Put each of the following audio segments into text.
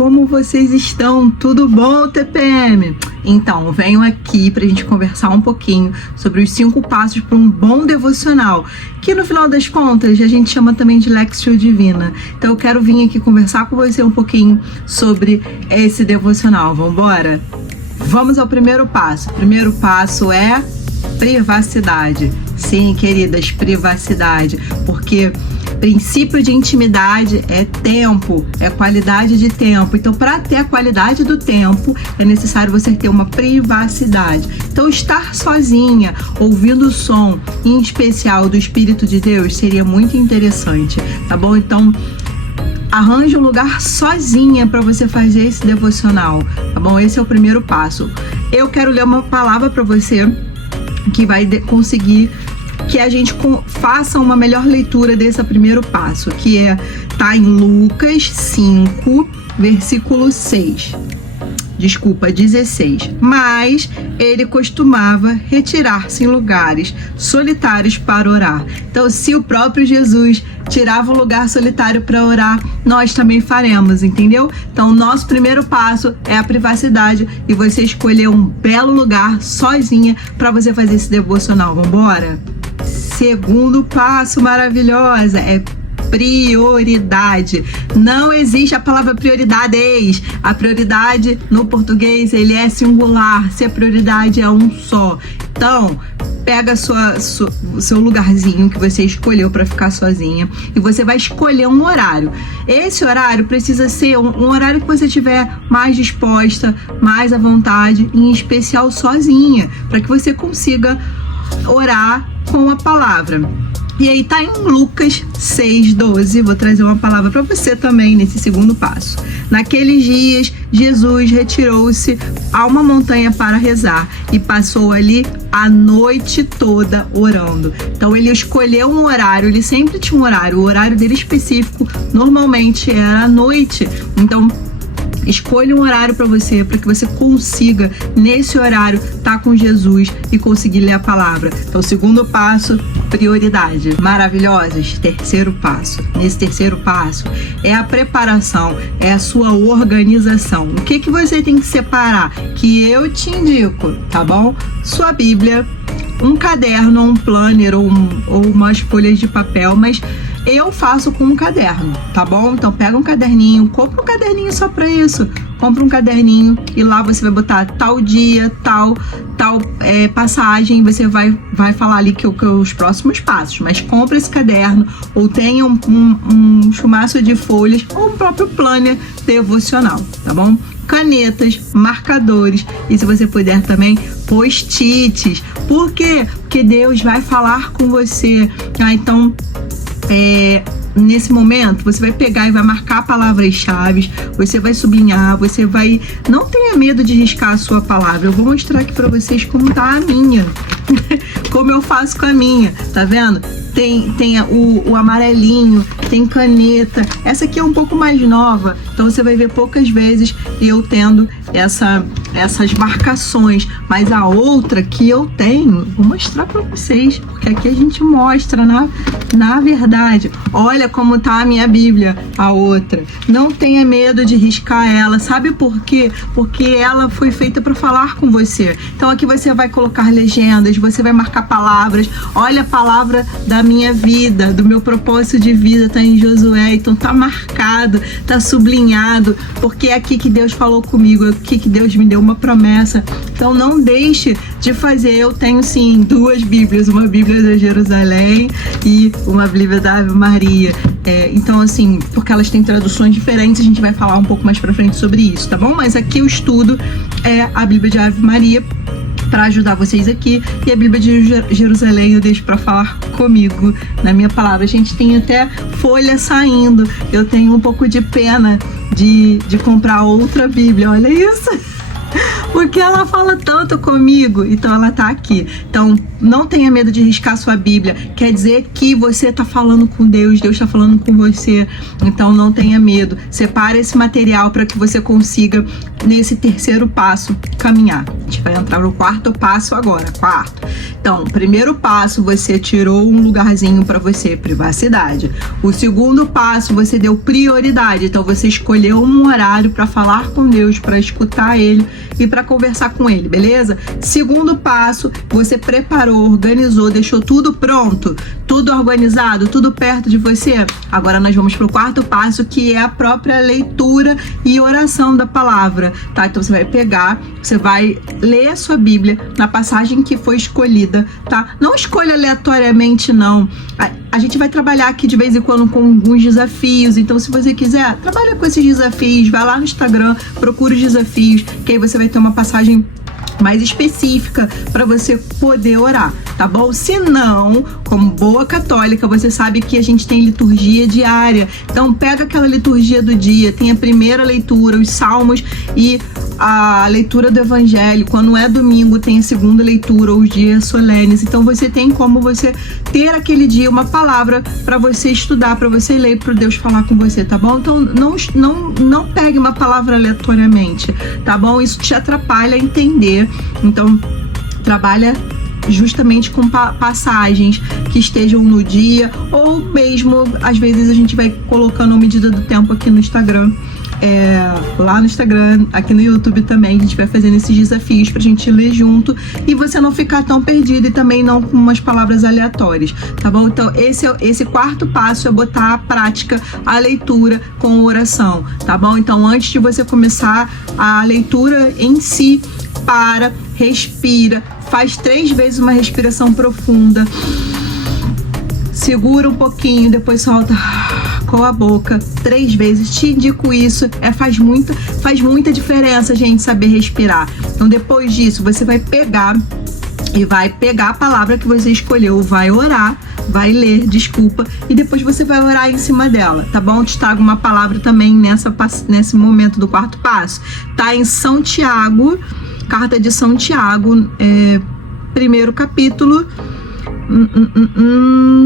como vocês estão? Tudo bom, TPM? Então, venho aqui para a gente conversar um pouquinho sobre os 5 passos para um bom devocional, que no final das contas a gente chama também de Lectio Divina. Então eu quero vir aqui conversar com você um pouquinho sobre esse devocional. Vamos embora? Vamos ao primeiro passo. O primeiro passo é privacidade. Sim, queridas, privacidade, porque princípio de intimidade é tempo, é qualidade de tempo. Então, para ter a qualidade do tempo, é necessário você ter uma privacidade. Então, estar sozinha, ouvindo o som, em especial do Espírito de Deus, seria muito interessante, tá bom? Então, arranje um lugar sozinha para você fazer esse devocional, tá bom? Esse é o primeiro passo. Eu quero ler uma palavra para você que vai conseguir que a gente faça uma melhor leitura desse primeiro passo, que tá em Lucas 5, versículo 16. Mas ele costumava retirar-se em lugares solitários para orar. Então, se o próprio Jesus tirava um lugar solitário para orar, nós também faremos, entendeu? Então, o nosso primeiro passo é a privacidade e você escolher um belo lugar sozinha para você fazer esse devocional. Vamos embora? Segundo passo maravilhosa é prioridade. Não existe a palavra prioridades. A prioridade no português ele é singular. Se a prioridade é um só. Então, pega o seu lugarzinho que você escolheu para ficar sozinha e você vai escolher um horário. Esse horário precisa ser um horário que você estiver mais disposta, mais à vontade, em especial sozinha, para que você consiga orar com a palavra. E aí tá em Lucas 6:12, vou trazer uma palavra para você também nesse segundo passo. Naqueles dias, Jesus retirou-se a uma montanha para rezar e passou ali a noite toda orando. Então ele escolheu um horário, ele sempre tinha um horário, o horário dele específico normalmente era à noite. Então escolha um horário para que você consiga, nesse horário, estar com Jesus e conseguir ler a palavra. Então, segundo passo, prioridade. Maravilhosas. Terceiro passo. Nesse terceiro passo é a preparação, é a sua organização. O que você tem que separar? Que eu te indico, tá bom? Sua Bíblia, um caderno, um planner ou umas folhas de papel, mas eu faço com um caderno, tá bom? Então pega um caderninho, compra um caderninho só pra isso. Compra um caderninho e lá você vai botar tal dia, tal passagem, você vai falar ali que os próximos passos, mas compra esse caderno ou tenha um chumaço de folhas ou um próprio planner devocional, tá bom? Canetas, marcadores e, se você puder também, post-its. Por quê? Porque Deus vai falar com você. Então, nesse momento, você vai pegar e vai marcar palavras-chave, você vai sublinhar, você vai... Não tenha medo de riscar a sua palavra. Eu vou mostrar aqui para vocês como tá a minha. Como eu faço com a minha, tá vendo? Tem o amarelinho, tem caneta. Essa aqui é um pouco mais nova, então você vai ver poucas vezes eu tendo essas marcações. Mas a outra que eu tenho, vou mostrar pra vocês, porque aqui a gente mostra na verdade. Olha como tá a minha Bíblia, a outra. Não tenha medo de riscar ela. Sabe por quê? Porque ela foi feita para falar com você. Então aqui você vai colocar legendas, você vai marcar palavras. Olha a palavra da minha vida, do meu propósito de vida, tá em Josué. Então tá marcado, tá sublinhado, porque é aqui que Deus falou comigo, é aqui que Deus me deu uma promessa. Então não deixe de fazer. Eu tenho sim 2 Bíblias, uma Bíblia de Jerusalém e uma Bíblia da Ave Maria. Então assim, porque elas têm traduções diferentes, a gente vai falar um pouco mais pra frente sobre isso, tá bom? Mas aqui o estudo é a Bíblia de Ave Maria, para ajudar vocês aqui, e a Bíblia de Jerusalém eu deixo para falar comigo na minha palavra. A gente tem até folha saindo, eu tenho um pouco de pena de comprar outra Bíblia, olha isso, porque ela fala tanto comigo, então ela tá aqui. Então não tenha medo de riscar sua Bíblia, quer dizer que você tá falando com Deus, Deus tá falando com você, então não tenha medo. Separa esse material para que você consiga, nesse terceiro passo, caminhar. gente vai entrar no quarto passo agora, quarto. Então, primeiro passo, você tirou um lugarzinho para você, privacidade. O segundo passo, você deu prioridade. Então, você escolheu um horário para falar com Deus, para escutar Ele e para conversar com Ele, beleza? Segundo passo, você preparou, organizou, deixou tudo pronto, tudo organizado, tudo perto de você. Agora nós vamos para o quarto passo, que é a própria leitura e oração da palavra, tá? Então, você vai pegar, você vai ler a sua Bíblia na passagem que foi escolhida, tá? Não escolha aleatoriamente, não. A gente vai trabalhar aqui de vez em quando com alguns desafios, então se você quiser, trabalha com esses desafios, vai lá no Instagram, procura os desafios, que aí você vai ter uma passagem mais específica para você poder orar, tá bom? Se não, como boa católica, você sabe que a gente tem liturgia diária, então pega aquela liturgia do dia, tem a primeira leitura, os salmos e a leitura do evangelho. Quando é domingo, tem a segunda leitura, os dias solenes. Então você tem como você ter aquele dia uma palavra para você estudar, para você ler, para Deus falar com você, tá bom? Então não pegue uma palavra aleatoriamente, tá bom? Isso te atrapalha a entender. Então trabalha justamente com passagens que estejam no dia, ou mesmo às vezes a gente vai colocando a medida do tempo aqui no Instagram. Lá no Instagram, aqui no YouTube também, a gente vai fazendo esses desafios pra gente ler junto e você não ficar tão perdido e também não com umas palavras aleatórias, tá bom? Então esse quarto passo é botar à prática a leitura com oração, tá bom? Então antes de você começar a leitura em si, respira, faz 3 vezes uma respiração profunda, segura um pouquinho, depois solta com a boca 3 vezes. Te indico isso, faz muita diferença, gente, saber respirar. Então depois disso você vai pegar a palavra que você escolheu, vai orar, vai ler, desculpa, e depois você vai orar em cima dela, tá bom? Te trago uma palavra também nesse momento do quarto passo. Tá em São Tiago, carta de São Tiago, primeiro capítulo,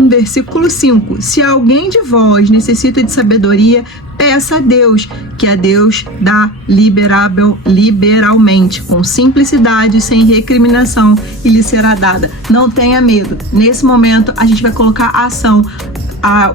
versículo 5. Se alguém de vós necessita de sabedoria, peça a Deus, que a Deus dá liberalmente, com simplicidade, sem recriminação, e lhe será dada. Não tenha medo. Nesse momento, a gente vai colocar a ação,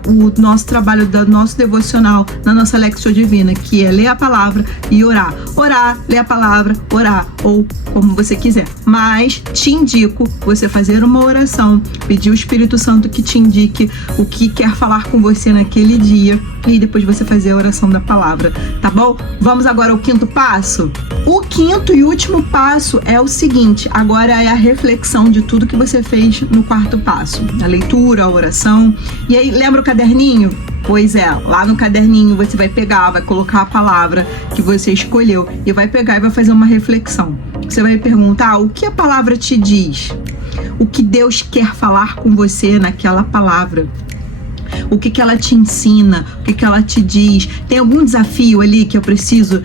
o nosso trabalho, do nosso devocional, na nossa Lectio Divina, que é ler a palavra e orar. Orar, ler a palavra, orar, ou como você quiser. Mas te indico você fazer uma oração, pedir o Espírito Santo que te indique o que quer falar com você naquele dia, e depois você fazer a oração da palavra, tá bom? Vamos agora ao quinto passo? O quinto e último passo é o seguinte, agora é a reflexão de tudo que você fez no quarto passo, a leitura, a oração. E aí, lembra o caderninho? Pois é, lá no caderninho você vai pegar, vai colocar a palavra que você escolheu e vai pegar e vai fazer uma reflexão. Você vai perguntar o que a palavra te diz, o que Deus quer falar com você naquela palavra. O que ela te ensina, o que ela te diz. Tem algum desafio ali que eu preciso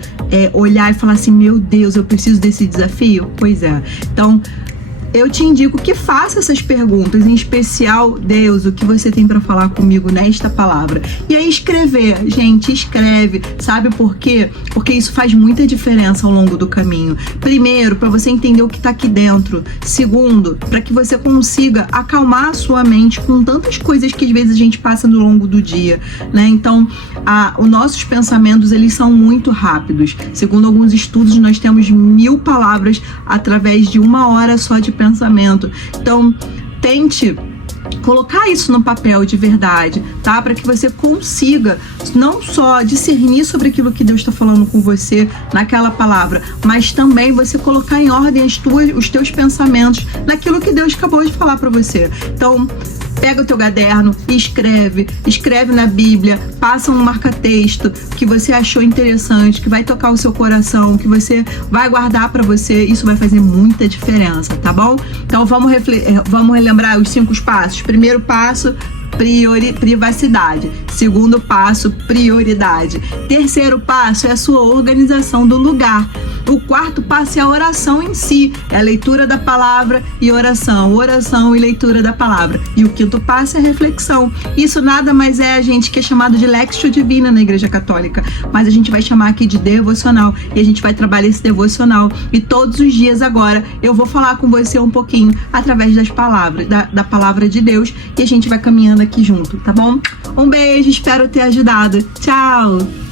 olhar e falar assim, meu Deus, eu preciso desse desafio? Pois é. Então, eu te indico que faça essas perguntas, em especial, Deus, o que você tem para falar comigo nesta palavra? E aí escrever, gente, escreve, sabe por quê? Porque isso faz muita diferença ao longo do caminho. Primeiro, para você entender o que está aqui dentro. Segundo, para que você consiga acalmar a sua mente com tantas coisas que às vezes a gente passa no longo do dia, né? Então, os nossos pensamentos, eles são muito rápidos. Segundo alguns estudos, nós temos 1000 palavras através de 1 hora só de pensamento. Então, tente colocar isso no papel de verdade, tá? Para que você consiga não só discernir sobre aquilo que Deus está falando com você naquela palavra, mas também você colocar em ordem os teus pensamentos naquilo que Deus acabou de falar para você. Então, pega o teu caderno e escreve na Bíblia, passa um marca-texto que você achou interessante, que vai tocar o seu coração, que você vai guardar para você. Isso vai fazer muita diferença, tá bom? Então vamos relembrar os 5 passos. Primeiro passo, privacidade. Segundo passo, prioridade. Terceiro passo é a sua organização do lugar. O quarto passo é a oração em si, é a leitura da palavra e oração e leitura da palavra. E o quinto passo é a reflexão. Isso nada mais é, gente, que é chamado de Lectio Divina na Igreja Católica, mas a gente vai chamar aqui de devocional, e a gente vai trabalhar esse devocional. E todos os dias agora eu vou falar com você um pouquinho através das palavras, da palavra de Deus, e a gente vai caminhando aqui junto, tá bom? Um beijo, espero ter ajudado. Tchau!